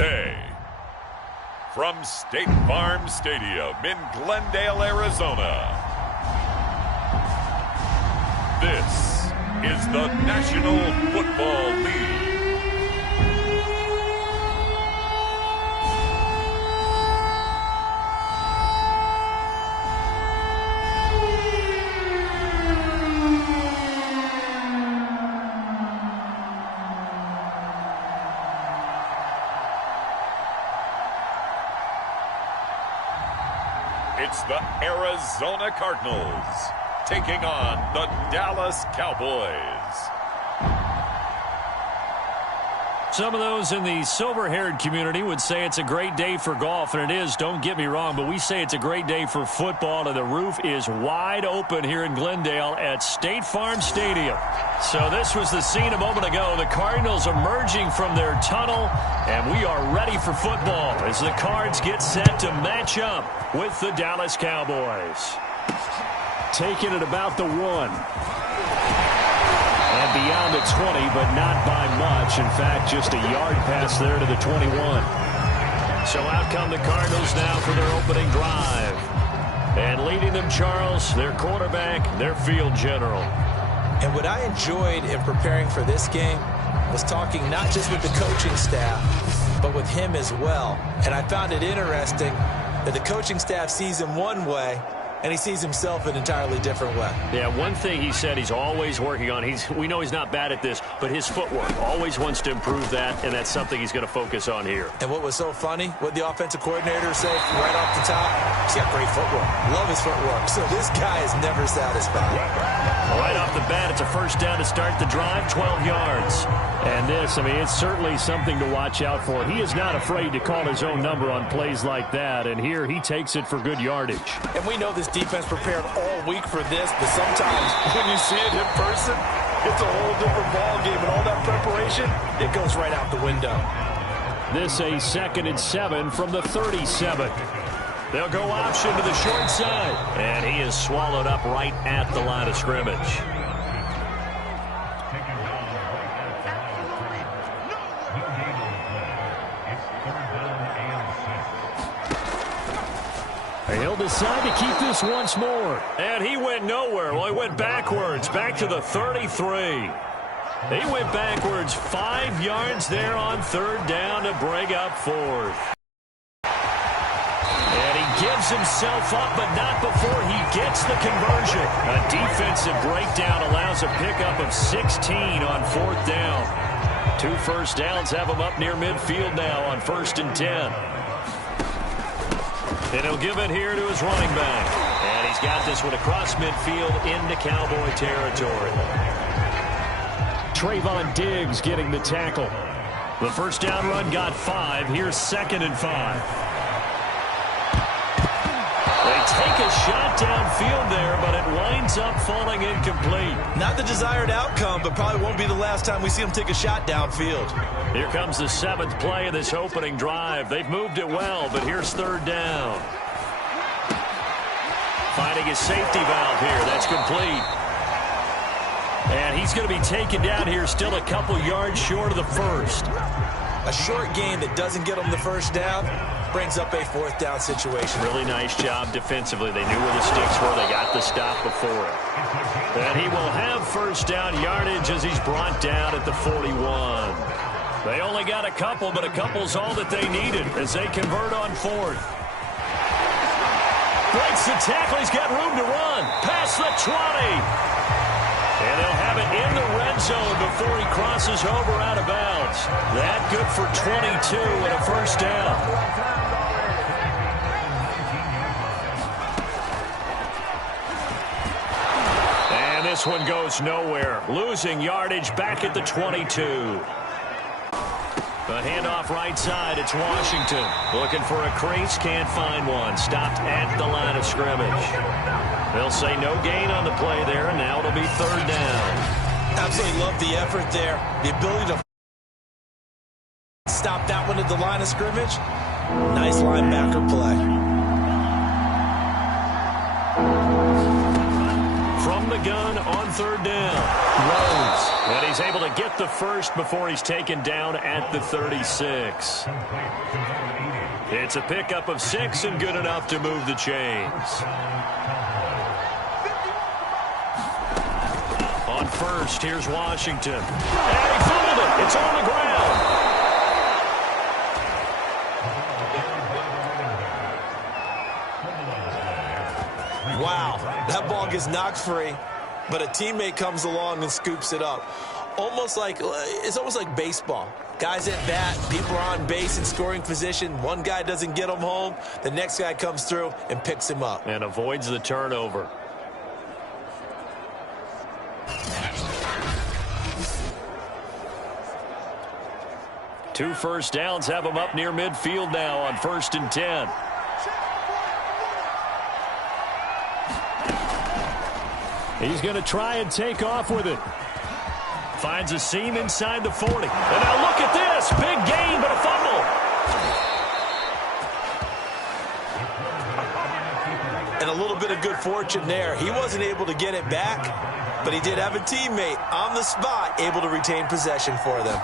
day. From State Farm Stadium in Glendale, Arizona, this is the National Football League. It's the Arizona Cardinals taking on the Dallas Cowboys. Some of those in the silver-haired community would say it's a great day for golf, and it is, don't get me wrong, but we say it's a great day for football, and the roof is wide open here in Glendale at State Farm Stadium. So this was the scene a moment ago. The Cardinals emerging from their tunnel, and we are ready for football as the Cards get set to match up with the Dallas Cowboys. Taking it about the 1. And beyond the 20, but not by much. In fact, just a yard pass there to the 21. So out come the Cardinals now for their opening drive. And leading them, Charles, their quarterback, their field general. And what I enjoyed in preparing for this game was talking not just with the coaching staff, but with him as well. And I found it interesting that the coaching staff sees him one way, and he sees himself an entirely different way. Yeah, one thing he said he's always working on, we know he's not bad at this, but his footwork, always wants to improve that, and that's something he's going to focus on here. And what was so funny, what the offensive coordinator say right off the top, he's got great footwork. Love his footwork. So this guy is never satisfied. Right off the bat, it's a first down to start the drive, 12 yards. And this, I mean, it's certainly something to watch out for. He is not afraid to call his own number on plays like that, and here he takes it for good yardage. And we know this defense prepared all week for this, but sometimes when you see it in person, it's a whole different ball game, and all that preparation, it goes right out the window. This a 2nd and 7 from the 37. They'll go option to the short side, and he is swallowed up right at the line of scrimmage. He'll decide to keep this once more. And he went nowhere. Well, he went backwards, back to the 33. He went backwards 5 yards there on 3rd down to bring up 4th. And he gives himself up, but not before he gets the conversion. A defensive breakdown allows a pickup of 16 on 4th down. 2 first downs have him up near midfield now on 1st and 10. And he'll give it here to his running back. And he's got this one across midfield into Cowboy territory. Trayvon Diggs getting the tackle. The first down run got 5. Here's 2nd and 5. They take a shot downfield there, but it winds up falling incomplete. Not the desired outcome, but probably won't be the last time we see him take a shot downfield. Here comes the 7th play of this opening drive. They've moved it well, but here's 3rd down. Finding his safety valve here. That's complete. And he's going to be taken down here still a couple yards short of the 1st. A short gain that doesn't get him the 1st down brings up a 4th down situation. Really nice job defensively. They knew where the sticks were. They got the stop before it. And he will have 1st down yardage as he's brought down at the 41. They only got a couple, but a couple's all that they needed as they convert on 4th. Breaks the tackle. He's got room to run. Past the 20. And they'll have it in the red zone before he crosses over out of bounds. That good for 22 and a 1st down. And this one goes nowhere. Losing yardage back at the 22. The handoff right side, it's Washington. Looking for a crease, can't find one. Stopped at the line of scrimmage. They'll say no gain on the play there, and now it'll be 3rd down. Absolutely love the effort there. The ability to stop that one at the line of scrimmage. Nice linebacker play. From the gun on 3rd down. Rose. And he's He's able to get the first before he's taken down at the 36. It's a pickup of 6 and good enough to move the chains. On first, here's Washington. And he fumbled it. It's on the ground. Wow, that ball gets knocked free, but a teammate comes along and scoops it up. It's almost like baseball. Guys at bat, people are on base in scoring position. One guy doesn't get him home. The next guy comes through and picks him up. And avoids the turnover. Two first downs have him up near midfield now on 1st and 10. He's going to try and take off with it. Finds a seam inside the 40. And now look at this. Big gain, but a fumble. And a little bit of good fortune there. He wasn't able to get it back, but he did have a teammate on the spot able to retain possession for them.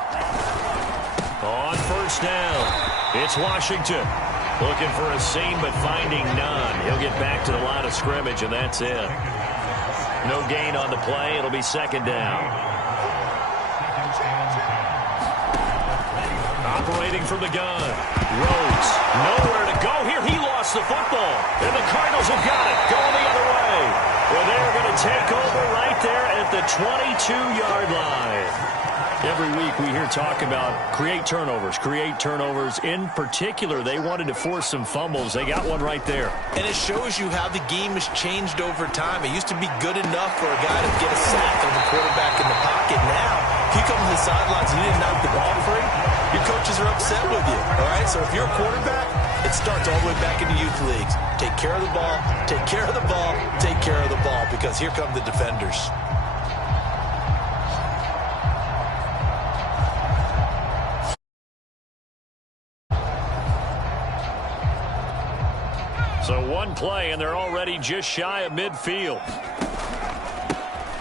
On first down, it's Washington. Looking for a seam, but finding none. He'll get back to the line of scrimmage, and that's it. No gain on the play. It'll be 2nd down. Operating from the gun. Rhodes, nowhere to go here. He lost the football. And the Cardinals have got it. Going the other way. Well, they're going to take over right there at the 22-yard line. Every week we hear talk about create turnovers. In particular, they wanted to force some fumbles. They got one right there. And it shows you how the game has changed over time. It used to be good enough for a guy to get a sack of the quarterback in the pocket. Now, if you come to the sidelines and you didn't knock the ball free, your coaches are upset with you. All right? So if you're a quarterback, it starts all the way back into youth leagues. Take care of the ball, take care of the ball, take care of the ball, because here come the defenders. So one play, and they're already just shy of midfield.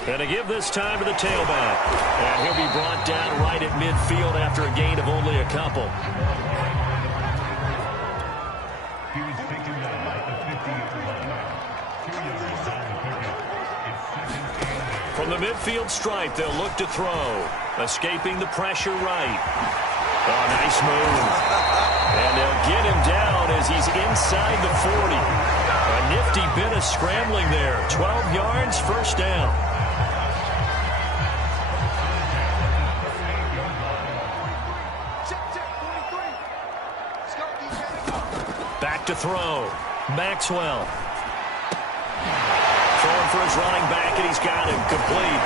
And to give this time to the tailback. And he'll be brought down right at midfield after a gain of only a couple. From the midfield stripe, they'll look to throw. Escaping the pressure right. Oh, nice move. And they'll get him down as he's inside the 40. A nifty bit of scrambling there. 12 yards, 1st down. Back to throw. Maxwell. Throwing for his running back, and he's got him complete.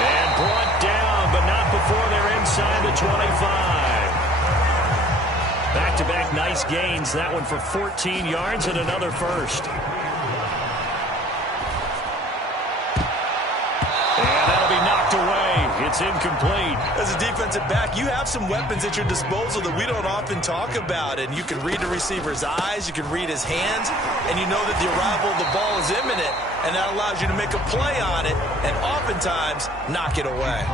And brought down, but not before they're inside the 25. Back-to-back nice gains. That one for 14 yards and another first. And that'll be knocked away. It's incomplete. As a defensive back, you have some weapons at your disposal that we don't often talk about. And you can read the receiver's eyes, you can read his hands, and you know that the arrival of the ball is imminent. And that allows you to make a play on it and oftentimes knock it away.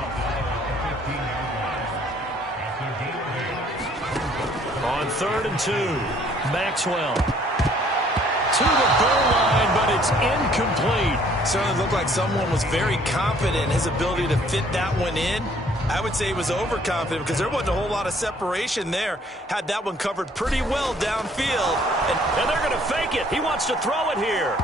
On 3rd and 2, Maxwell to the goal line, but it's incomplete. Certainly looked like someone was very confident in his ability to fit that one in. I would say he was overconfident because there wasn't a whole lot of separation there. Had that one covered pretty well downfield. And they're going to fake it. He wants to throw it here.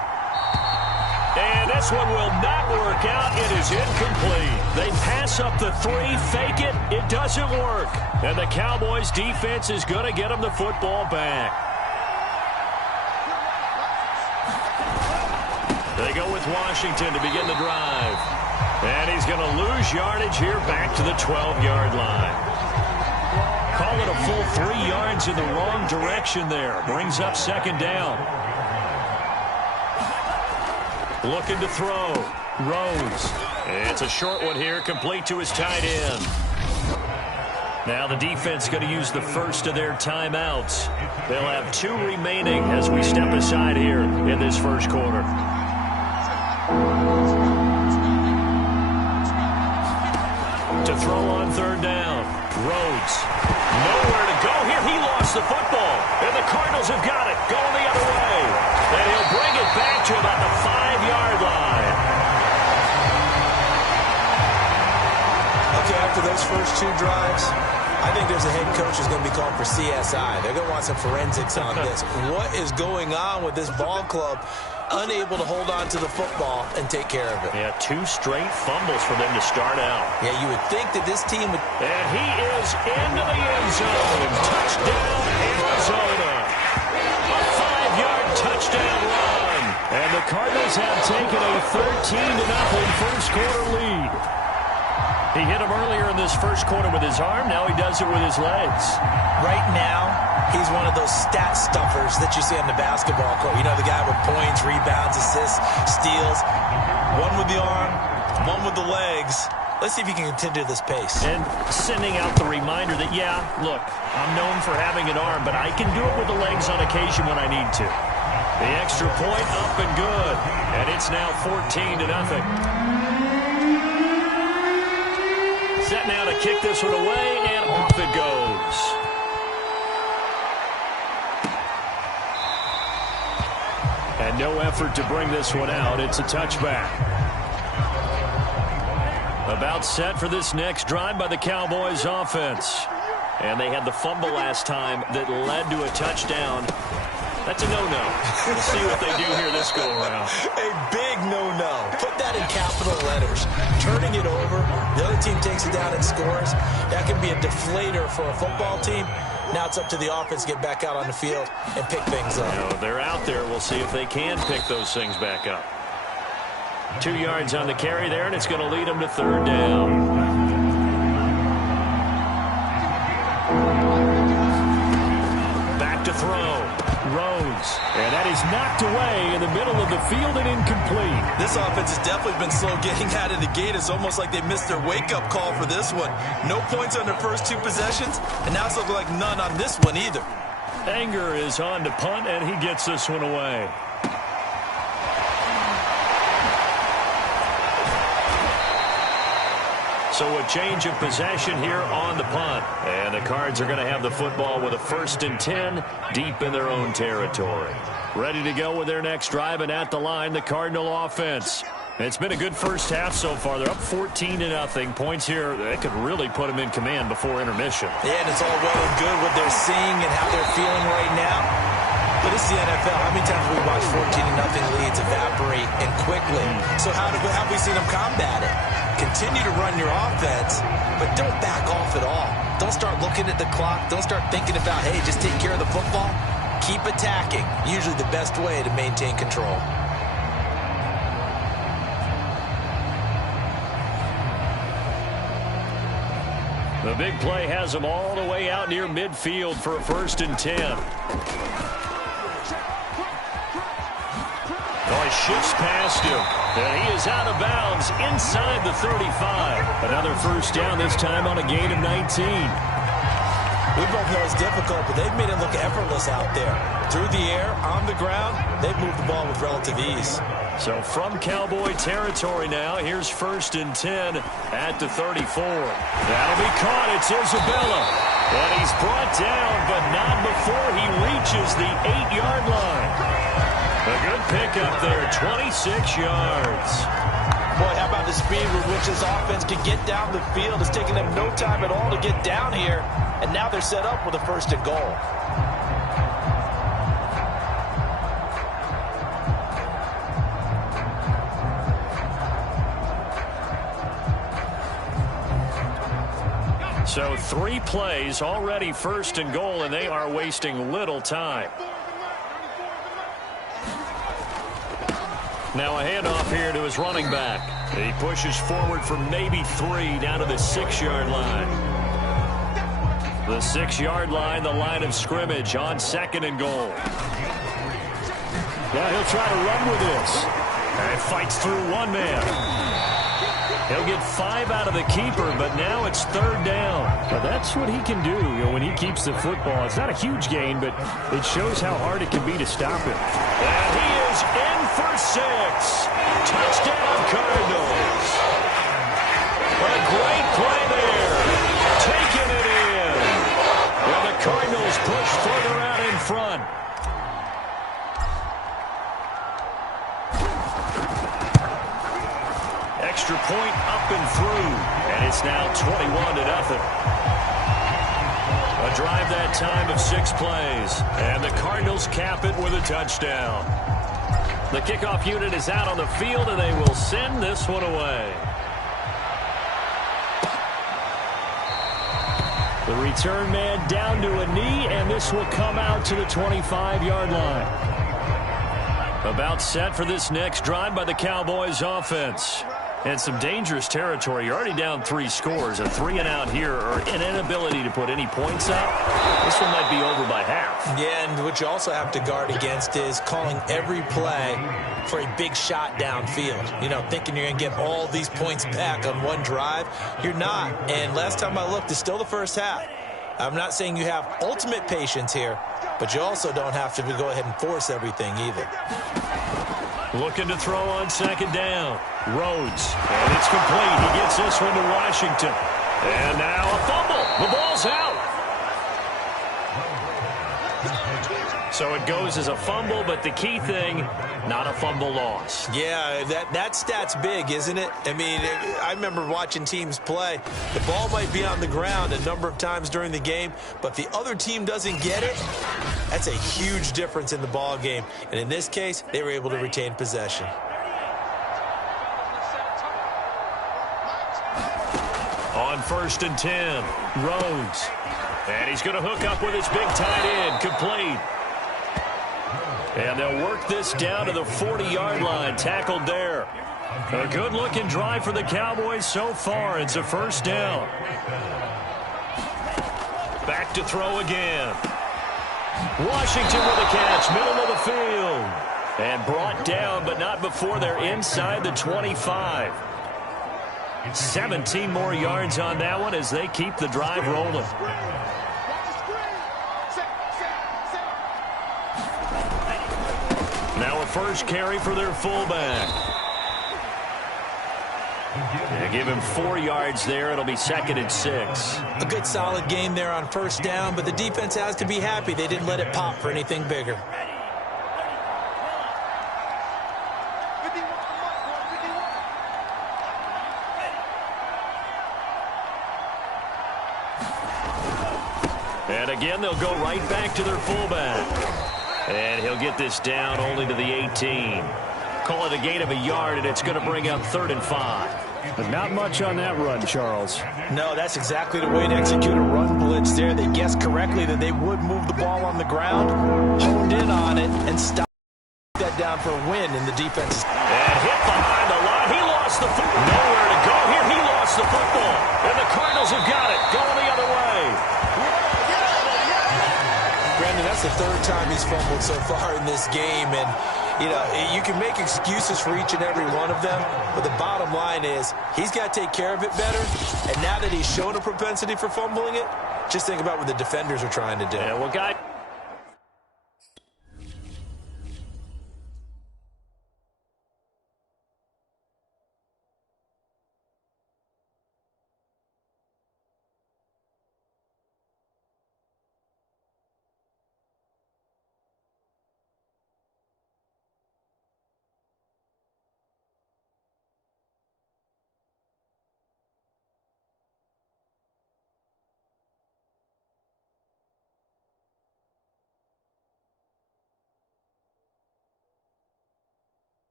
And this one will not work out. It is incomplete. They pass up the 3, fake it. It doesn't work. And the Cowboys defense is going to get them the football back. They go with Washington to begin the drive. And he's going to lose yardage here back to the 12-yard line. Call it a full 3 yards in the wrong direction there. Brings up 2nd down. Looking to throw. Rhodes. It's a short one here, complete to his tight end. Now the defense going to use the first of their timeouts. They'll have 2 remaining as we step aside here in this first quarter. To throw on third down. Rhodes. Nowhere to go here. He lost the football. And the Cardinals have got it. Going the other way. And he'll bring it back to about the 5-yard line. Okay, after those first 2 drives, I think there's a head coach who's going to be called for CSI. They're going to want some forensics on this. What is going on with this ball club? Unable to hold on to the football and take care of it. Yeah, 2 straight fumbles for them to start out. Yeah, you would think that this team would... And he is into the end zone. Touchdown, Arizona. A 5-yard touchdown run. And the Cardinals have taken a 13-0 first quarter lead. He hit him earlier in this first quarter with his arm. Now he does it with his legs. Right now, he's one of those stat stuffers that you see on the basketball court. You know, the guy with points, rebounds, assists, steals. One with the arm, one with the legs. Let's see if he can continue this pace. And sending out the reminder that, yeah, look, I'm known for having an arm, but I can do it with the legs on occasion when I need to. The extra point up and good. And it's now 14-0. Set now to kick this one away, and off it goes. And no effort to bring this one out. It's a touchback. About set for this next drive by the Cowboys offense. And they had the fumble last time that led to a touchdown. That's a no-no. We'll see what they do here this go-around. A big no-no. Put that in capital letters. Turning it over, the other team takes it down and scores. That can be a deflator for a football team. Now it's up to the offense to get back out on the field and pick things up. You know, they're out there. We'll see if they can pick those things back up. 2 yards on the carry there, and it's going to lead them to third down. Back to throw. Rhodes. And that is knocked away in the middle of the field and incomplete. This offense has definitely been slow getting out of the gate. It's almost like they missed their wake-up call for this one. No points on their first 2 possessions, and now it's looking like none on this one either. Anger is on to punt, and he gets this one away. So a change of possession here on the punt. And the Cards are going to have the football with a 1st and 10 deep in their own territory. Ready to go with their next drive, and at the line, the Cardinal offense. It's been a good first half so far. They're up 14-0. Points here, they could really put them in command before intermission. Yeah, and it's all well and good what they're seeing and how they're feeling right now. But this is the NFL. How many times have we watched 14-0 leads evaporate and quickly? So how have we seen them combat it? Continue to run your offense, but don't back off at all. Don't start looking at the clock. Don't start thinking about, hey, just take care of the football. Keep attacking. Usually the best way to maintain control. The big play has them all the way out near midfield for a 1st and 10. Oh, he shifts past him. And he is out of bounds inside the 35. Another first down, this time on a gain of 19. We both know it's difficult, but they've made it look effortless out there. Through the air, on the ground, they've moved the ball with relative ease. So from Cowboy territory now, here's 1st and 10 at the 34. That'll be caught. It's Isabella. And he's brought down, but not before he reaches the 8-yard line. A good pickup there, 26 yards. Boy, how about the speed with which this offense can get down the field? It's taking them no time at all to get down here, and now they're set up with a 1st and goal. So 3 plays, already 1st and goal, and they are wasting little time. Now a handoff here to his running back. He pushes forward for maybe 3 down to the 6-yard line. The 6-yard line, the line of scrimmage on 2nd and goal. Now he'll try to run with this. And fights through one man. He'll get 5 out of the keeper, but now it's 3rd down. Well, that's what he can do, when he keeps the football. It's not a huge gain, but it shows how hard it can be to stop him. And he is in for 6. Touchdown, Cardinals. A great play there. It's now 21-0. A drive that time of 6 plays. And the Cardinals cap it with a touchdown. The kickoff unit is out on the field, and they will send this one away. The return man down to a knee, and this will come out to the 25-yard line. About set for this next drive by the Cowboys offense. And some dangerous territory. You're already down 3 scores. A 3-and-out here, or an inability to put any points up. This one might be over by half. Yeah, and what you also have to guard against is calling every play for a big shot downfield. You know, thinking you're going to get all these points back on one drive. You're not. And last time I looked, it's still the first half. I'm not saying you have ultimate patience here, but you also don't have to go ahead and force everything either. Looking to throw on second down. Rhodes. And it's complete. He gets this one to Washington. And now a fumble. The ball's out. So it goes as a fumble, but the key thing, not a fumble loss. Yeah, that stat's big, isn't it? I mean, I remember watching teams play. The ball might be on the ground a number of times during the game, but if the other team doesn't get it, that's a huge difference in the ball game. And in this case, they were able to retain possession. On 1st and 10, Rhodes. And he's going to hook up with his big tight end, complete. And they'll work this down to the 40-yard line, tackled there. A good-looking drive for the Cowboys so far. It's a first down. Back to throw again. Washington with a catch, middle of the field. And brought down, but not before they're inside the 25. 17 more yards on that one as they keep the drive rolling. Now a first carry for their fullback. They give him 4 yards there. It'll be 2nd and 6. A good solid game there on first down, but the defense has to be happy they didn't let it pop for anything bigger. And again, they'll go right back to their fullback. And he'll get this down only to the 18. Call it a gain of a yard, and it's going to bring up 3rd and 5. But not much on that run, Charles. No, that's exactly the way to execute a run blitz there. They guessed correctly that they would move the ball on the ground, honed in on it, and stopped that down for a win in the defense. And hit behind the line. He lost the football. Nowhere to go here. He lost the football. And the Cardinals have got it. Going the other way. Brandon, that's the 3rd time he's fumbled so far in this game. And, you know, you can make excuses for each and every one of them, but the bottom line is he's got to take care of it better. And now that he's shown a propensity for fumbling it, just think about what the defenders are trying to do. Yeah, well, guys.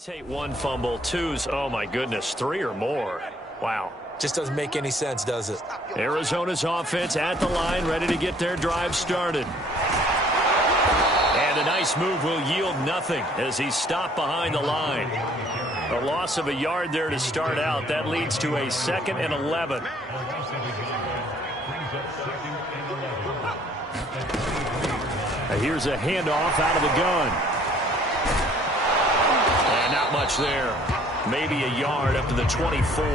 Take 1 fumble, 2's, oh my goodness, 3 or more. Wow. Just doesn't make any sense, does it? Arizona's offense at the line, ready to get their drive started. And a nice this move will yield nothing as he's stopped behind the line. A loss of a yard there to start out. That leads to a 2nd and 11. Here's a handoff out of the gun. And not much there. Maybe a yard up to the 24.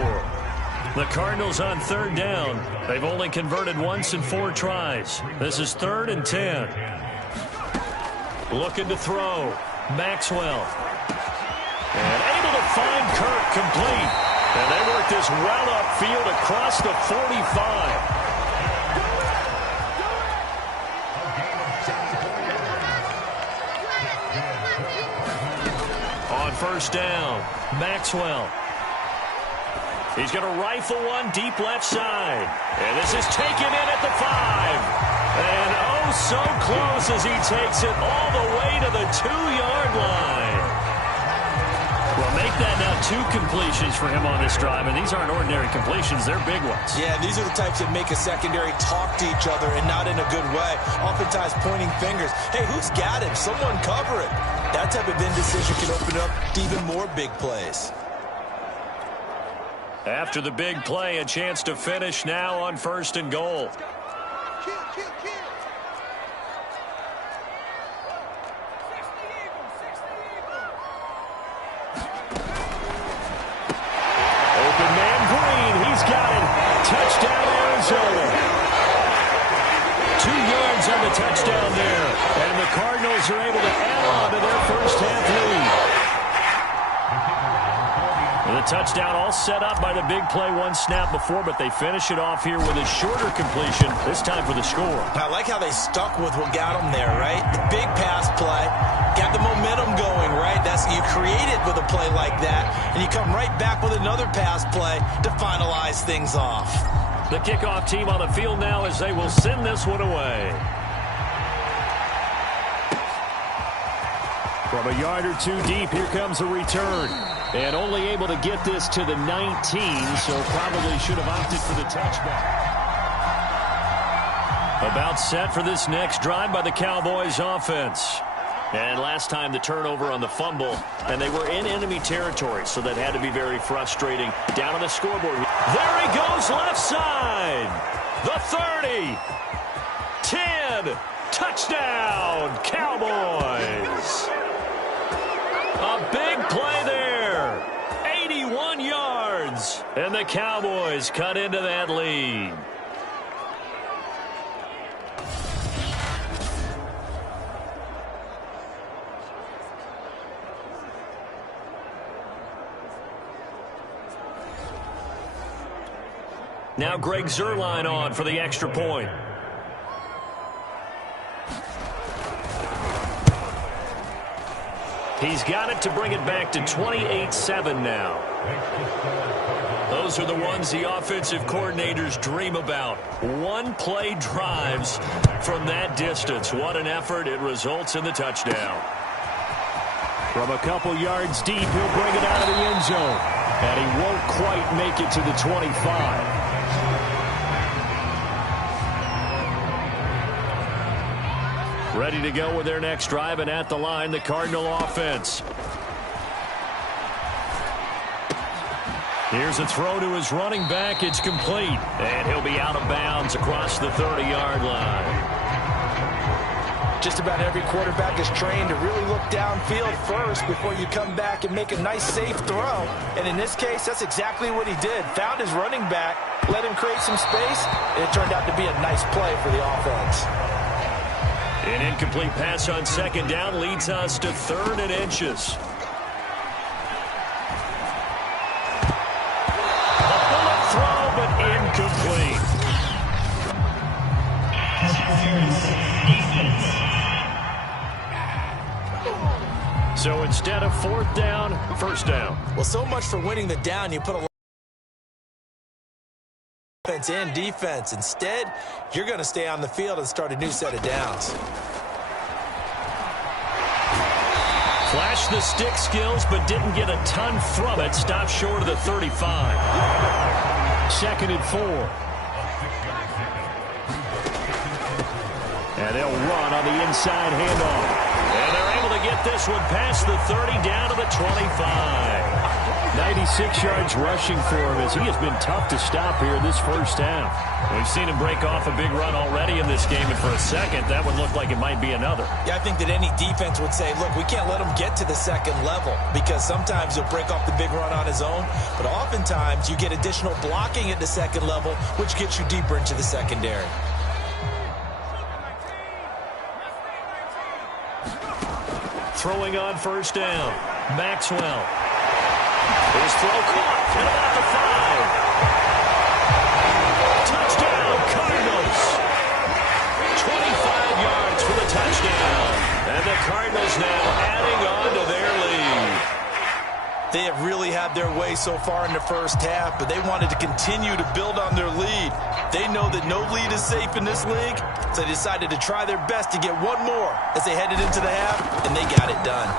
The Cardinals on 3rd down. They've only converted once in 4 tries. This is 3rd and 10. Looking to throw. Maxwell. And able to find Kirk complete. And they work this well upfield across the 45. On 1st down, Maxwell. He's going to rifle one deep left side. And this is taken in at the 5. And oh, so close as he takes it all the way to the 2-yard line. Well, make that now 2 completions for him on this drive. And these aren't ordinary completions. They're big ones. Yeah, these are the types that make a secondary talk to each other and not in a good way. Oftentimes pointing fingers. Hey, who's got him? Someone cover it. That type of indecision can open up to even more big plays. After the big play, a chance to finish now on 1st and goal. Open man Green. He's got it. Touchdown, Arizona. 2 yards on the touchdown there. And the Cardinals are able to add on to their first half lead. The touchdown all set up by the big play 1 snap before, but they finish it off here with a shorter completion, this time for the score. I like how they stuck with what got them there, right? The big pass play, got the momentum going, right? You create it with a play like that, and you come right back with another pass play to finalize things off. The kickoff team on the field now as they will send this one away. From a yard or 2 deep, here comes a return. And only able to get this to the 19, so probably should have opted for the touchback. About set for this next drive by the Cowboys offense. And last time the turnover on the fumble, and they were in enemy territory, so that had to be very frustrating. Down on the scoreboard. There he goes left side. The 30. 10. Touchdown, Cowboys. A big play there. 81 yards. And the Cowboys cut into that lead. Now Greg Zuerlein on for the extra point. He's got it to bring it back to 28-7 now. Those are the ones the offensive coordinators dream about. One-play drives from that distance. What an effort. It results in the touchdown. From a couple yards deep, he'll bring it out of the end zone. And he won't quite make it to the 25. Ready to go with their next drive, and at the line, the Cardinal offense. Here's a throw to his running back. It's complete. And he'll be out of bounds across the 30-yard line. Just about every quarterback is trained to really look downfield first before you come back and make a nice, safe throw. And in this case, that's exactly what he did. Found his running back, let him create some space, and it turned out to be a nice play for the offense. An incomplete pass on second down leads us to 3rd and inches. A bullet throw, but incomplete. So instead of 4th down, 1st down. Well, so much for winning the down. You put a lot of offense and defense. Instead, you're going to stay on the field and start a new set of downs. Flashed the stick skills, but didn't get a ton from it. Stopped short of the 35. 2nd and 4. And they'll run on the inside handoff. And they're get this one past the 30 down to the 25. 96 yards rushing for him as he has been tough to stop here this first half. We've seen him break off a big run already in this game, and for a second, that one looked like it might be another. Yeah, I think that any defense would say, look, we can't let him get to the second level because sometimes he'll break off the big run on his own, but oftentimes you get additional blocking at the second level, which gets you deeper into the secondary. Throwing on first down, Maxwell. His throw caught at about the 5. Touchdown, Cardinals. 25 yards for the touchdown. And the Cardinals now adding on to their lead. They have really had their way so far in the first half, but they wanted to continue to build on their lead. They know that no lead is safe in this league, so they decided to try their best to get one more as they headed into the half, and they got it done.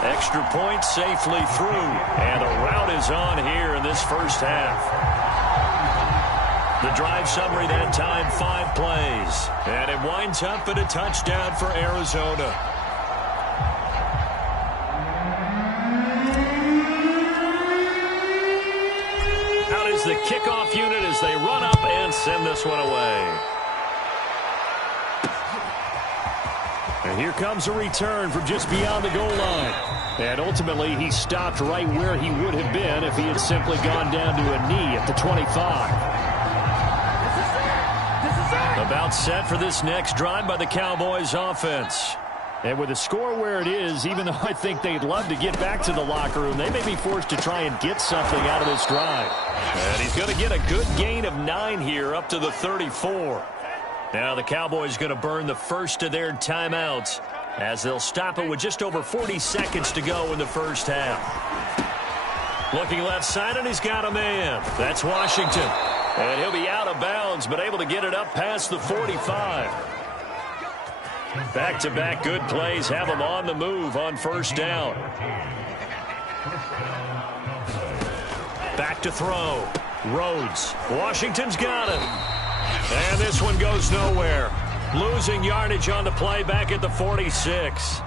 Extra point safely through, and the route is on here in this first half. The drive summary that time, 5 plays. And it winds up at a touchdown for Arizona. Out is the kickoff unit as they run up and send this one away. And here comes a return from just beyond the goal line. And ultimately, he stopped right where he would have been if he had simply gone down to a knee at the 25. About set for this next drive by the Cowboys offense. And with the score where it is, even though I think they'd love to get back to the locker room, they may be forced to try and get something out of this drive. And he's going to get a good gain of 9 here up to the 34. Now the Cowboys going to burn the first of their timeouts as they'll stop it with just over 40 seconds to go in the first half. Looking left side, and he's got a man. That's Washington. And he'll be out of bounds, but able to get it up past the 45. Back-to-back good plays have him on the move on first down. Back to throw. Rhodes. Washington's got him. And this one goes nowhere. Losing yardage on the play back at the 46.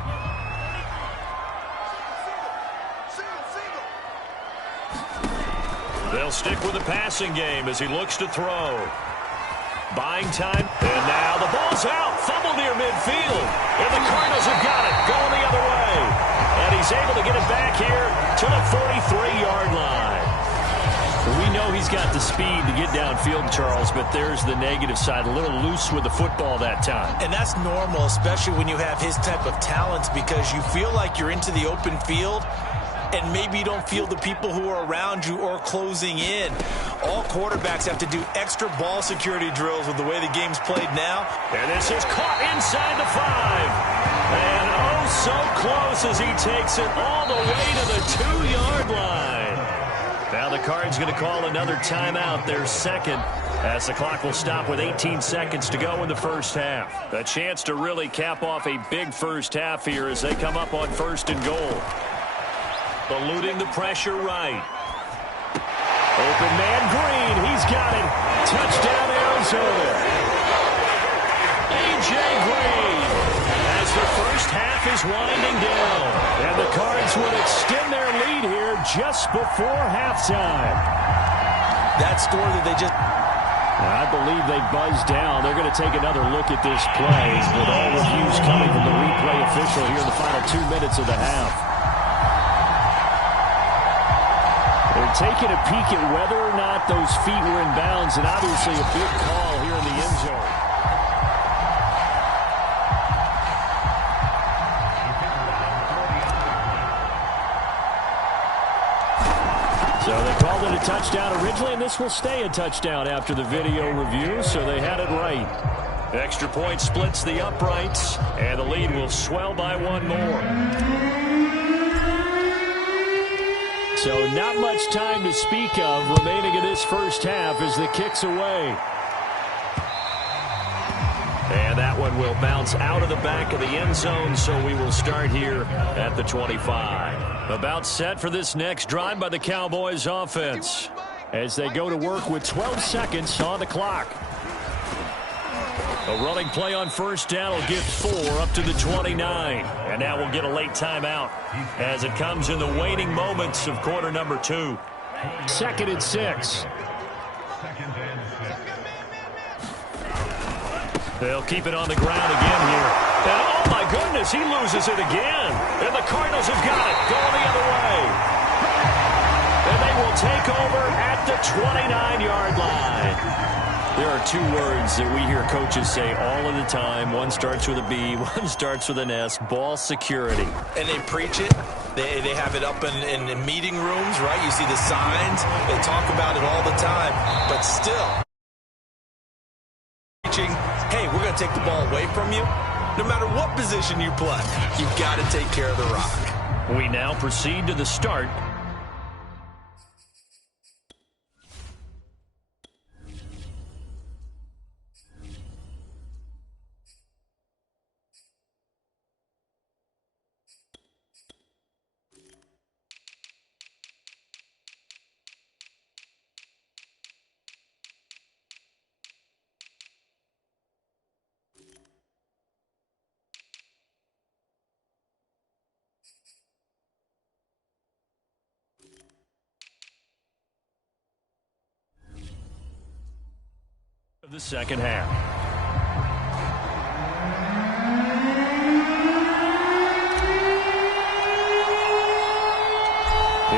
They'll stick with the passing game as he looks to throw. Buying time. And now the ball's out. Fumble near midfield. And the Cardinals have got it. Going the other way. And he's able to get it back here to the 43-yard line. We know he's got the speed to get downfield, Charles, but there's the negative side. A little loose with the football that time. And that's normal, especially when you have his type of talents, because you feel like you're into the open field and maybe you don't feel the people who are around you or closing in. All quarterbacks have to do extra ball security drills with the way the game's played now. And this is caught inside the 5. And oh, so close as he takes it all the way to the 2-yard line. Now the Cards going to call another timeout, their second, as the clock will stop with 18 seconds to go in the first half. A chance to really cap off a big first half here as they come up on first and goal. Eluding the pressure right. Open man Green, he's got it. Touchdown Arizona. A.J. Green as the first half is winding down. And the Cards would extend their lead here just before halftime. That score that they just... I believe they buzzed down. They're going to take another look at this play with all reviews coming from the replay official here in the final 2 minutes of the half. They're taking a peek at whether or not those feet were in bounds, and obviously a big call here in the end zone. So they called it a touchdown originally, and this will stay a touchdown after the video review, so they had it right. Extra point splits the uprights, and the lead will swell by 1 more. So not much time to speak of remaining in this first half as the kick's away. And that one will bounce out of the back of the end zone, so we will start here at the 25. About set for this next drive by the Cowboys offense as they go to work with 12 seconds on the clock. A running play on first down will get 4 up to the 29. And now we'll get a late timeout as it comes in the waning moments of quarter number 2. 2nd and 6. They'll keep it on the ground again here. And oh my goodness, he loses it again. And the Cardinals have got it going the other way. And they will take over at the 29-yard line. There are 2 words that we hear coaches say all of the time. One starts with a B, one starts with an S, ball security. And they preach it. They have it up in meeting rooms, right? You see the signs. They talk about it all the time. But still, preaching, hey, we're going to take the ball away from you. No matter what position you play, you've got to take care of the rock. We now proceed to the start. Of the second half.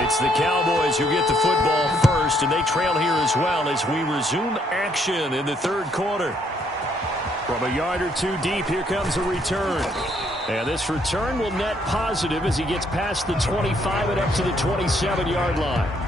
It's the Cowboys who get the football first, and they trail here as well as we resume action in the 3rd quarter. From a yard or 2 deep, here comes a return. And this return will net positive as he gets past the 25 and up to the 27-yard line.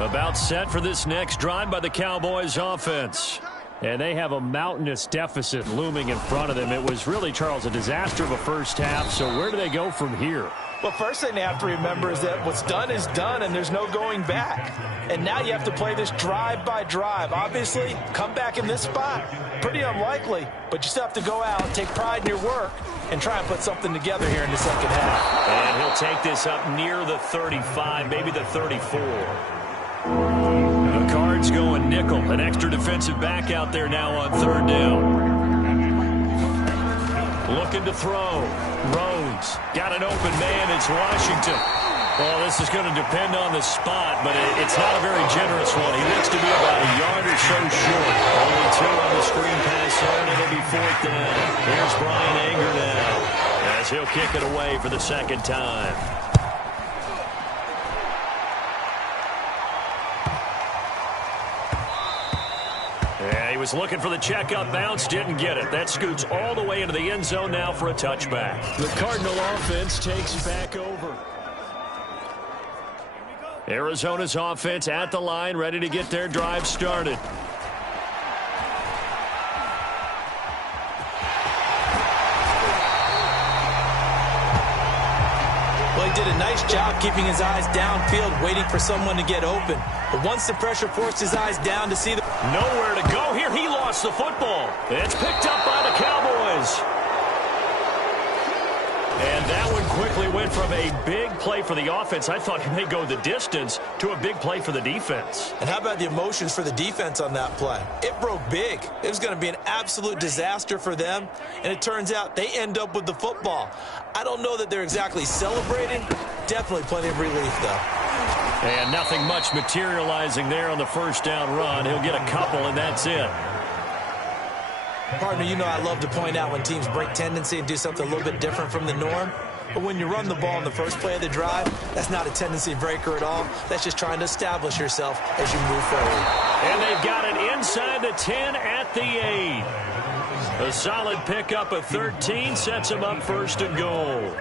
About set for this next drive by the Cowboys offense. And they have a mountainous deficit looming in front of them. It was really, Charles, a disaster of a first half. So where do they go from here? Well, first thing they have to remember is that what's done is done, and there's no going back. And now you have to play this drive by drive. Obviously, come back in this spot, pretty unlikely. But you still have to go out, take pride in your work, and try and put something together here in the second half. And he'll take this up near the 35, maybe the 34. The Cards going nickel. An extra defensive back out there now on 3rd down. Looking to throw. Rhodes got an open man. It's Washington. Well, this is going to depend on the spot, but it's not a very generous one. He looks to be about a yard or so short. Only 2 on the screen pass on. It'll be 4th down. Here's Brian Anger now as he'll kick it away for the 2nd time. Yeah, he was looking for the checkup bounce, didn't get it. That scoots all the way into the end zone now for a touchback. The Cardinal offense takes back over. Arizona's offense at the line, ready to get their drive started. Well, he did a nice job keeping his eyes downfield, waiting for someone to get open. But once the pressure forced his eyes down to see the... Nowhere to go here. He lost the football. It's picked up by the Cowboys. And that one quickly went from a big play for the offense, I thought he may go the distance, to a big play for the defense. And how about the emotions for the defense on that play? It broke big. It was going to be an absolute disaster for them, and it turns out they end up with the football. I don't know that they're exactly celebrating. Definitely plenty of relief, though. And nothing much materializing there on the first down run. He'll get a couple, and that's it. Partner, you know I love to point out when teams break tendency and do something a little bit different from the norm. But when you run the ball in the first play of the drive, that's not a tendency breaker at all. That's just trying to establish yourself as you move forward. And they've got it inside the 10 at the 8. A solid pickup of 13 sets them up 1st and goal.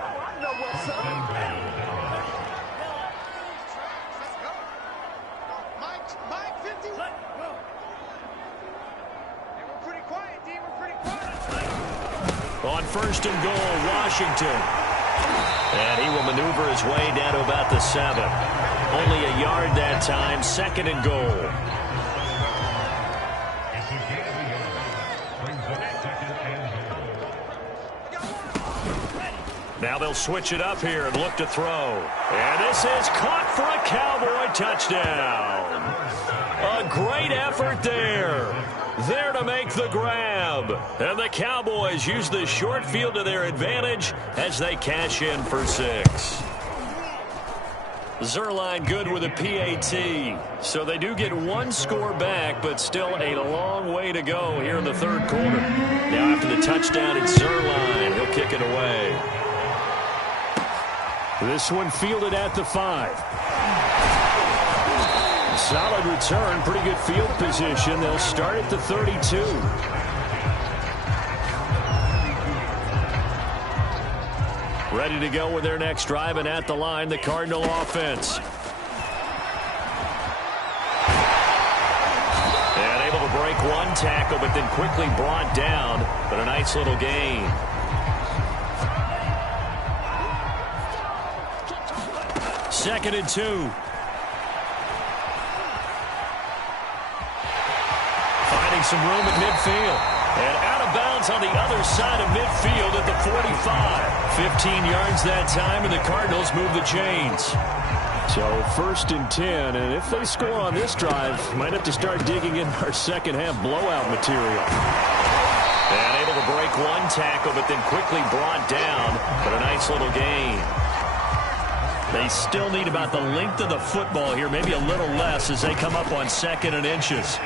On 1st and goal, Washington. And he will maneuver his way down to about the 7. Only a yard that time, 2nd and goal. Now they'll switch it up here and look to throw. And this is caught for a Cowboy touchdown. A great effort there. There to make the grab. And the Cowboys use the short field to their advantage as they cash in for 6. Zuerlein good with a PAT. So they do get 1 score back, but still a long way to go here in the 3rd quarter. Now after the touchdown, it's Zuerlein. He'll kick it away. This one fielded at the 5. Solid return, pretty good field position. They'll start at the 32. Ready to go with their next drive, and at the line, the Cardinal offense. And able to break 1 tackle, but then quickly brought down. But a nice little gain. Second and 2. Finding some room at midfield. And out of bounds on the other side of midfield at the 45. 15 yards that time, and the Cardinals move the chains. So 1st and 10, and if they score on this drive, might have to start digging in our second half blowout material. And able to break 1 tackle, but then quickly brought down. But a nice little gain. They still need about the length of the football here, maybe a little less as they come up on 2nd and inches.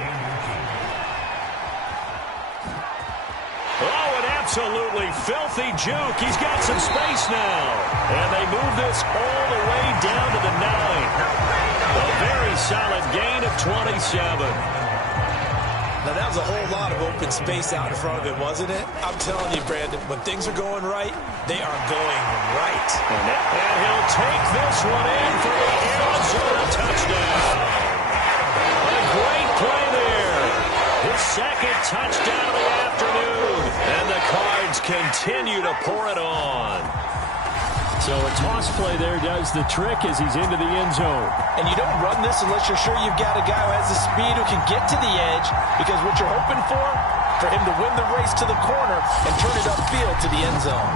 Oh, an absolutely filthy juke. He's got some space now. And they move this all the way down to the 9. A very solid gain of 27. Now, that was a whole lot of open space out in front of him, wasn't it? I'm telling you, Brandon, when things are going right, they are going right. And he'll take this one in for the Arizona touchdown. A great play there. His 2nd touchdown of the afternoon. And the Cards continue to pour it on. So a toss play there does the trick as he's into the end zone. And you don't run this unless you're sure you've got a guy who has the speed who can get to the edge, because what you're hoping for him to win the race to the corner and turn it upfield to the end zone.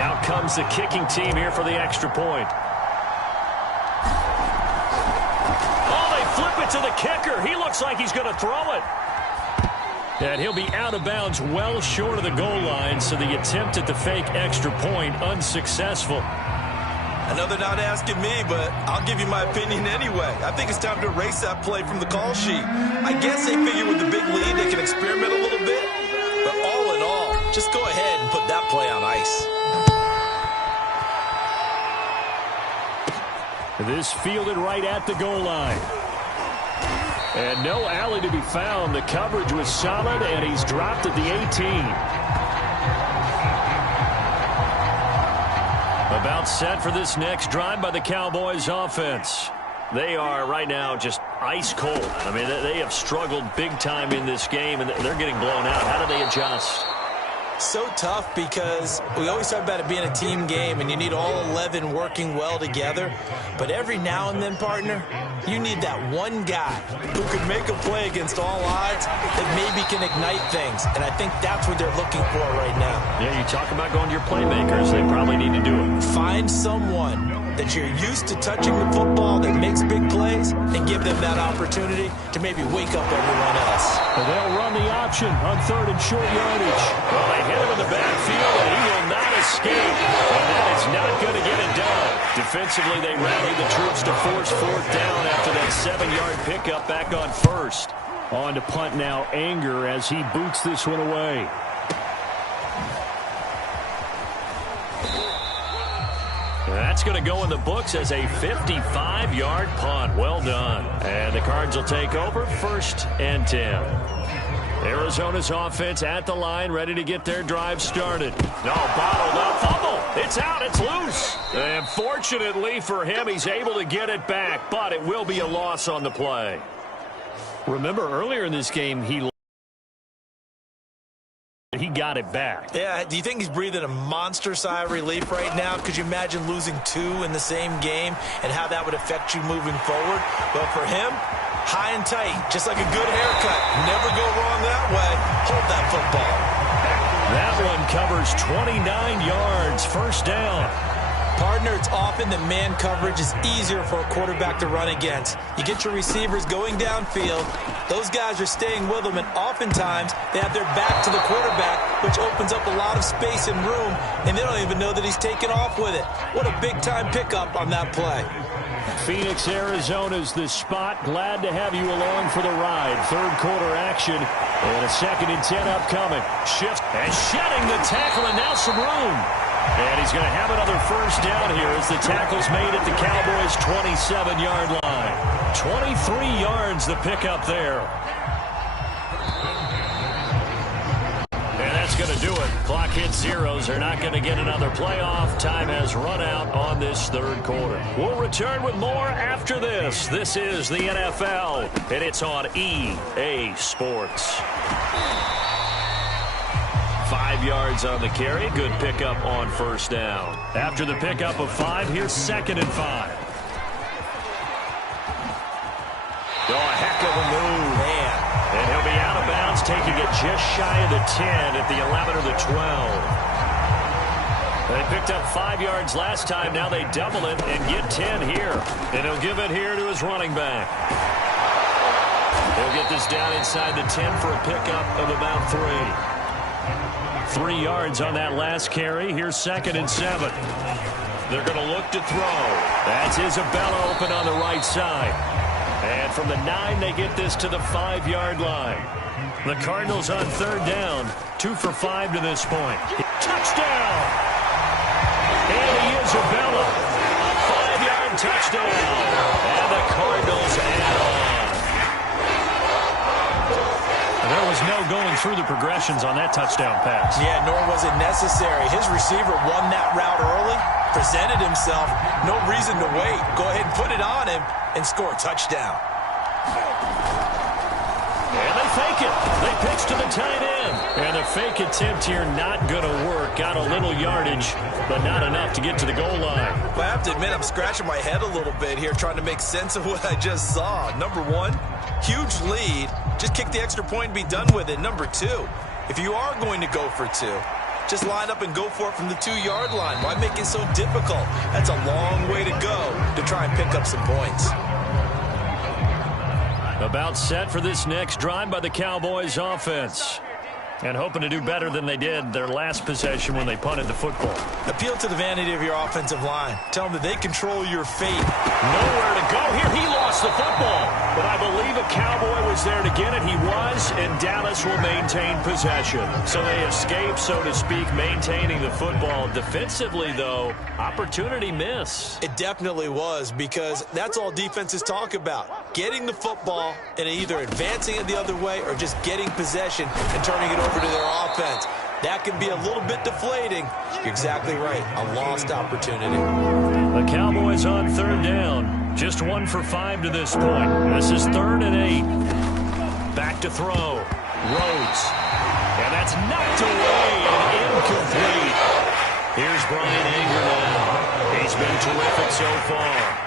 Out comes the kicking team here for the extra point. Oh, they flip it to the kicker. He looks like he's going to throw it. And he'll be out of bounds well short of the goal line, so the attempt at the fake extra point unsuccessful. I know they're not asking me, but I'll give you my opinion anyway. I think it's time to erase that play from the call sheet. I guess they figure with the big lead they can experiment a little bit. But all in all, just go ahead and put that play on ice. This fielded right at the goal line. And no alley to be found. The coverage was solid, and he's dropped at the 18. About set for this next drive by the Cowboys offense. They are right now just ice cold. I mean, they have struggled big time in this game, and they're getting blown out. How do they adjust? So tough, because we always talk about it being a team game and you need all 11 working well together. But every now and then, partner, you need that one guy who could make a play against all odds that maybe can ignite things. And I think that's what they're looking for right now. Yeah, you talk about going to your playmakers. They probably need to do it. Find someone that you're used to touching the football that makes big plays and give them that opportunity to maybe wake up everyone else. And they'll run the option on 3rd and short yardage. Well, they hit him in the backfield, and he will not escape. And that is not going to get it done. Defensively, they rallied the troops to force 4th down after that 7-yard pickup back on 1st. On to punt now, Anger, as he boots this one away. That's going to go in the books as a 55-yard punt. Well done. And the Cards will take over 1st and 10. Arizona's offense at the line, ready to get their drive started. No, bottled up. Fumble. It's out. It's loose. And fortunately for him, he's able to get it back, but it will be a loss on the play. Remember, earlier in this game, he got it back. Yeah, do you think he's breathing a monster sigh of relief right now? Could you imagine losing 2 in the same game and how that would affect you moving forward? But for him, high and tight, just like a good haircut. Never go wrong that way. Hold that football. That one covers 29 yards, first down. Partner, it's often that man coverage is easier for a quarterback to run against. You get your receivers going downfield. Those guys are staying with them, and oftentimes they have their back to the quarterback, which opens up a lot of space and room, and they don't even know that he's taken off with it. What a big-time pickup on that play. Phoenix, Arizona's the spot. Glad to have you along for the ride. Third quarter action and a 2nd and 10 upcoming. Shift and shedding the tackle, and now some room. And he's going to have another first down here as the tackle's made at the Cowboys' 27-yard line. 23 yards the pickup there. And that's going to do it. Clock hits zeros. They're not going to get another playoff. Time has run out on this third quarter. We'll return with more after this. This is the NFL, and it's on EA Sports. 5 yards on the carry. Good pickup on first down. After the pickup of 5, here's 2nd and 5. Oh, a heck of a move. Man. And he'll be out of bounds, taking it just shy of the 10 at the 11 or the 12. They picked up 5 yards last time. Now they double it and get 10 here. And he'll give it here to his running back. He'll get this down inside the 10 for a pickup of about 3. 3 yards on that last carry. Here's 2nd and 7. They're going to look to throw. That's Isabella open on the right side. And from the 9, they get this to the 5-yard line. The Cardinals on third down. 2 for 5 to this point. Touchdown! And Isabella. 5-yard touchdown. And the Cardinals add on. There was no going through the progressions on that touchdown pass. Yeah, nor was it necessary. His receiver won that route early, presented himself. No reason to wait. Go ahead and put it on him and score a touchdown. And they fake it. They pitch to the tight end. And the fake attempt here not going to work. Got a little yardage, but not enough to get to the goal line. Well, I have to admit, I'm scratching my head a little bit here trying to make sense of what I just saw. Number 1, huge lead. Just kick the extra point and be done with it. Number 2, if you are going to go for 2, just line up and go for it from the 2-yard line. Why make it so difficult? That's a long way to go to try and pick up some points. About set for this next drive by the Cowboys offense. And hoping to do better than they did their last possession when they punted the football. Appeal to the vanity of your offensive line. Tell them that they control your fate. Nowhere to go here. He lost the football. But I believe a Cowboy was there to get it. He was, and Dallas will maintain possession. So they escape, so to speak, maintaining the football. Defensively, though, opportunity miss. It definitely was, because that's all defenses talk about. Getting the football and either advancing it the other way or just getting possession and turning it over to their offense. That can be a little bit deflating. You're exactly right. A lost opportunity. The Cowboys on third down. Just 1 for 5 to this point. This is 3rd and 8. Back to throw. Rhodes. And that's knocked away and incomplete. Here's Brian Anger now. He's been terrific so far.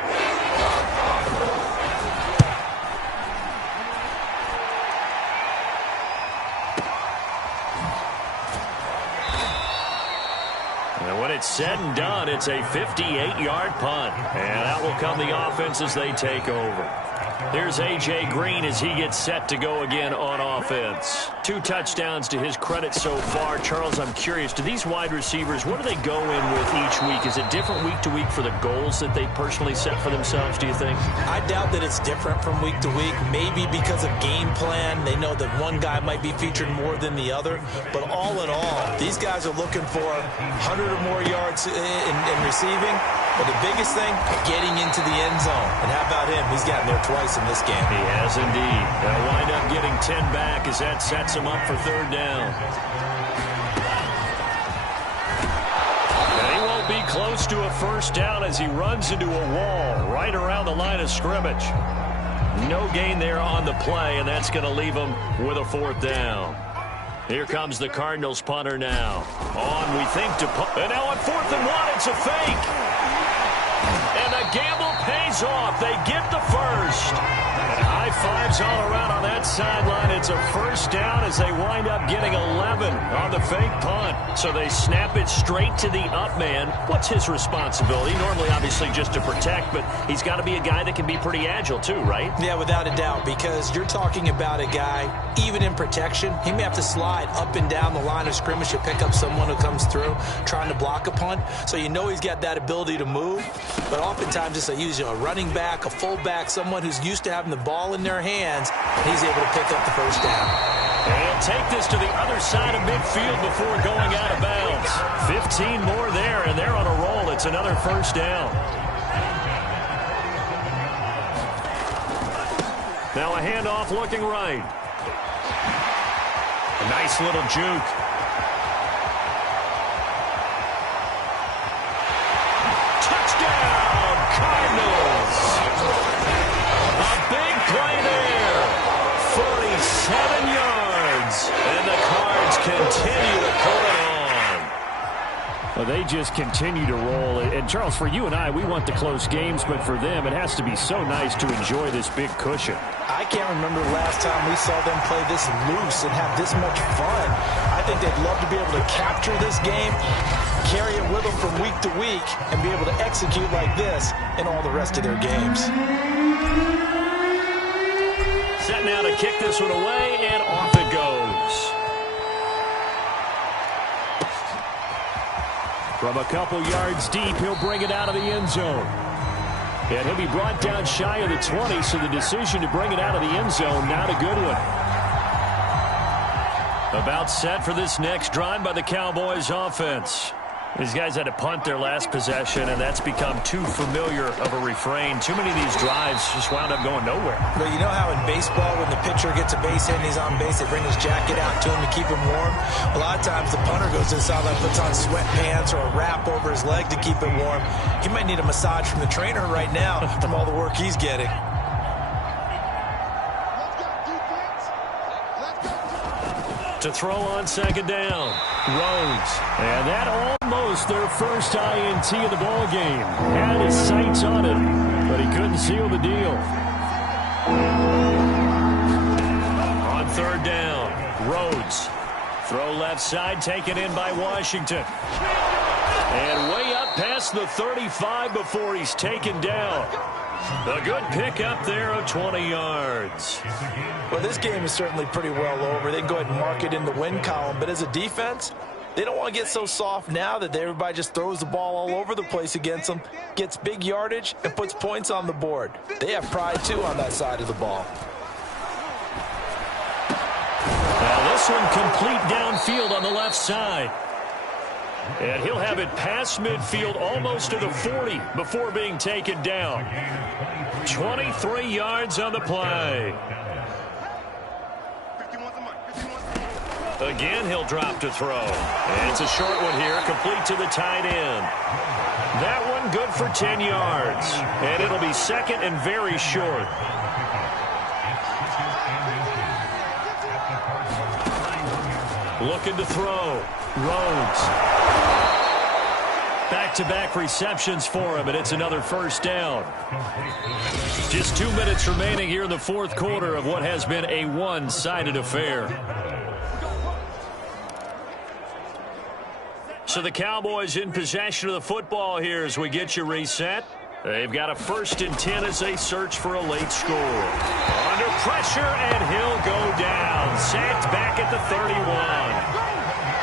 And when it's said and done, it's a 58-yard punt. And out will come the offense as they take over. Here's A.J. Green as he gets set to go again on offense. 2 touchdowns to his credit so far. Charles, I'm curious, do these wide receivers, what do they go in with each week? Is it different week to week for the goals that they personally set for themselves, do you think? I doubt that it's different from week to week. Maybe because of game plan. They know that one guy might be featured more than the other. But all in all, these guys are looking for 100 or more yards in receiving. But the biggest thing, getting into the end zone. And how about him? He's gotten there twice in this game. He has indeed. They'll wind up getting 10 back as that sets him up for third down. And he won't be close to a first down as he runs into a wall right around the line of scrimmage. No gain there on the play, and that's going to leave him with a 4th down. Here comes the Cardinals punter now. On, we think, to punt. And now on 4th and 1, it's a fake. And the gamble pays off. They get the first. And high fives all around on that sideline. It's a first down as they wind up getting 11 on the fake punt. So they snap it straight to the up man. What's his responsibility? Normally, obviously, just to protect, but he's got to be a guy that can be pretty agile too, right? Yeah, without a doubt, because you're talking about a guy, even in protection, he may have to slide up and down the line of scrimmage to pick up someone who comes through trying to block a punt. So you know he's got that ability to move, but oftentimes it's usually a running back, a fullback, someone who's used to having the ball in their hands, and he's able to pick up the first down. And he'll take this to the other side of midfield before going out of bounds. 15 more there, and they're on a roll. It's another first down. Now a handoff looking right. A nice little juke. Touchdown, Cardinals. A big play there. 47 yards. And the Cards continue to pull it on. Well, they just continue to roll. And, Charles, for you and I, we want the close games, but for them, it has to be so nice to enjoy this big cushion. I can't remember the last time we saw them play this loose and have this much fun. I think they'd love to be able to capture this game, carry it with them from week to week, and be able to execute like this in all the rest of their games. Set now to kick this one away, and off it goes. From a couple yards deep, he'll bring it out of the end zone. And he'll be brought down shy of the 20, so the decision to bring it out of the end zone, not a good one. About set for this next drive by the Cowboys offense. These guys had to punt their last possession, and that's become too familiar of a refrain. Too many of these drives just wound up going nowhere. Well, you know how in baseball, when the pitcher gets a base hit and he's on base, they bring his jacket out to him to keep him warm? A lot of times the punter goes to the sideline, puts on sweatpants or a wrap over his leg to keep it warm. He might need a massage from the trainer right now from all the work he's getting. To throw on second down. Rhodes. And that almost their first INT of the ball game. Had his sights on it, but he couldn't seal the deal. On third down, Rhodes. Throw left side, taken in by Washington. And way up past the 35 before he's taken down. A good pickup there of 20 yards. Well, this game is certainly pretty well over. They can go ahead and mark it in the win column. But as a defense, they don't want to get so soft now that everybody just throws the ball all over the place against them, gets big yardage, and puts points on the board. They have pride, too, on that side of the ball. Now this one complete downfield on the left side. And he'll have it past midfield almost to the 40 before being taken down. 23 yards on the play. Again, he'll drop to throw. And it's a short one here, complete to the tight end. That one good for 10 yards. And it'll be second and very short. Looking to throw. Rhodes. Back-to-back receptions for him, and it's another first down. Just 2 minutes remaining here in the fourth quarter of what has been a one-sided affair. So the Cowboys in possession of the football here as we get you reset. They've got a 1st and 10 as they search for a late score. Under pressure, and he'll go down. Sacked back at the 31.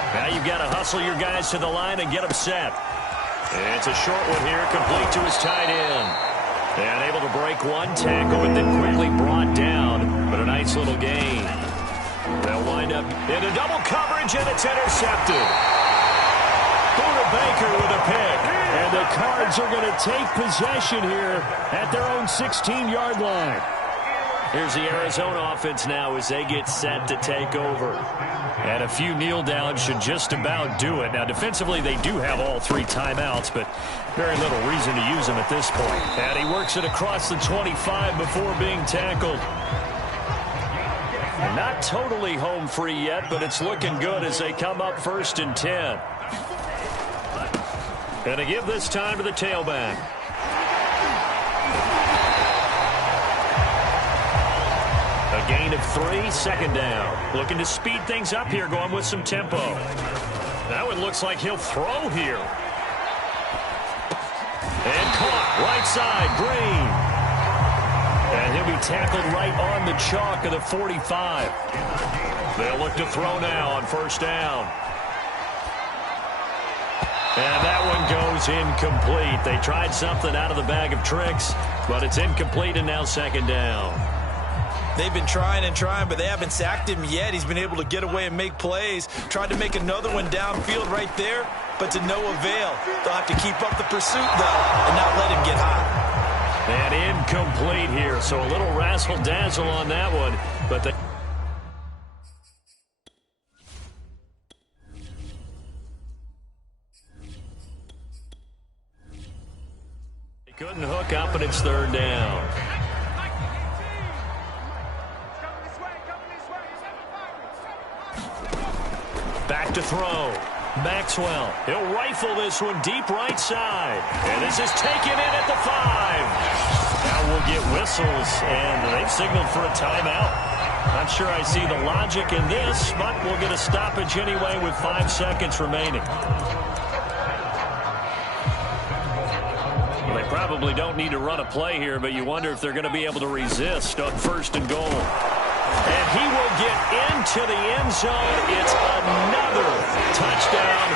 Now you've got to hustle your guys to the line and get them set. And it's a short one here, complete to his tight end. And able to break one tackle, but then quickly brought down. But a nice little gain. They'll wind up into double coverage, and it's intercepted. Buda Baker with a pick. And the Cards are going to take possession here at their own 16-yard line. Here's the Arizona offense now as they get set to take over. And a few kneel downs should just about do it. Now, defensively, they do have all 3 timeouts, but very little reason to use them at this point. And he works it across the 25 before being tackled. Not totally home free yet, but it's looking good as they come up 1st and 10. And to give this time to the tailback. A gain of 3, 2nd down. Looking to speed things up here, going with some tempo. Now it looks like he'll throw here. And caught, right side, Green. And he'll be tackled right on the chalk of the 45. They'll look to throw now on 1st down. And that one goes incomplete. They tried something out of the bag of tricks, but it's incomplete and now 2nd down. They've been trying and trying, but they haven't sacked him yet. He's been able to get away and make plays. Tried to make another one downfield right there, but to no avail. They'll have to keep up the pursuit, though, and not let him get hot. And incomplete here, so a little razzle-dazzle on that one. But they couldn't hook up, and it's 3rd down. Back to throw. Maxwell, he'll rifle this one deep right side. And this is taken in at the 5. Now we'll get whistles, and they've signaled for a timeout. Not sure I see the logic in this, but we'll get a stoppage anyway with 5 seconds remaining. Well, they probably don't need to run a play here, but you wonder if they're going to be able to resist on 1st and goal. And he will get into the end zone. It's another touchdown.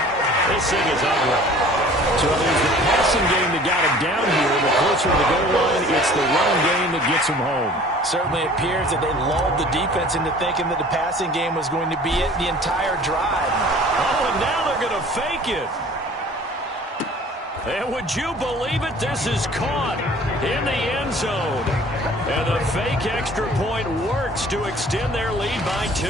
This thing is ugly. So it was the passing game that got him down here. The closer to the goal line, it's the run game that gets him home. Certainly appears that they lulled the defense into thinking that the passing game was going to be it the entire drive. Oh, and now they're going to fake it. And would you believe it? This is caught in the end zone. And the fake extra point works to extend their lead by 2.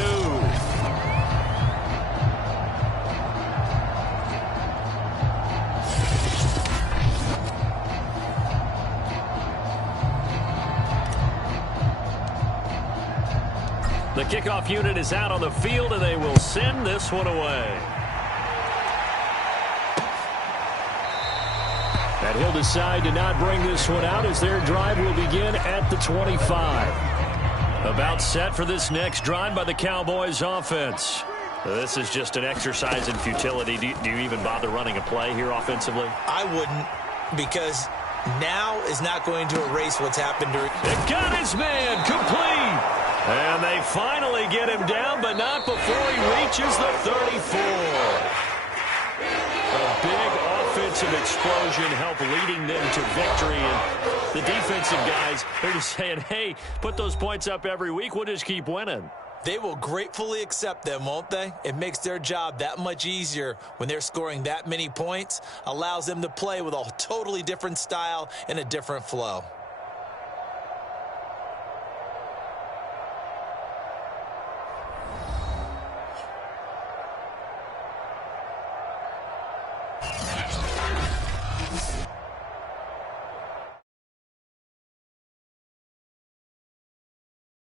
The kickoff unit is out on the field, and they will send this one away. And he'll decide to not bring this one out as their drive will begin at the 25. About set for this next drive by the Cowboys offense. This is just an exercise in futility. Do you even bother running a play here offensively? I wouldn't, because now is not going to erase what's happened during. It got his man complete. And they finally get him down, but not before he reaches the 34. A big offensive explosion helped leading them to victory. And the defensive guys, they're just saying, hey, put those points up every week. We'll just keep winning. They will gratefully accept them, won't they? It makes their job that much easier when they're scoring that many points. Allows them to play with a totally different style and a different flow.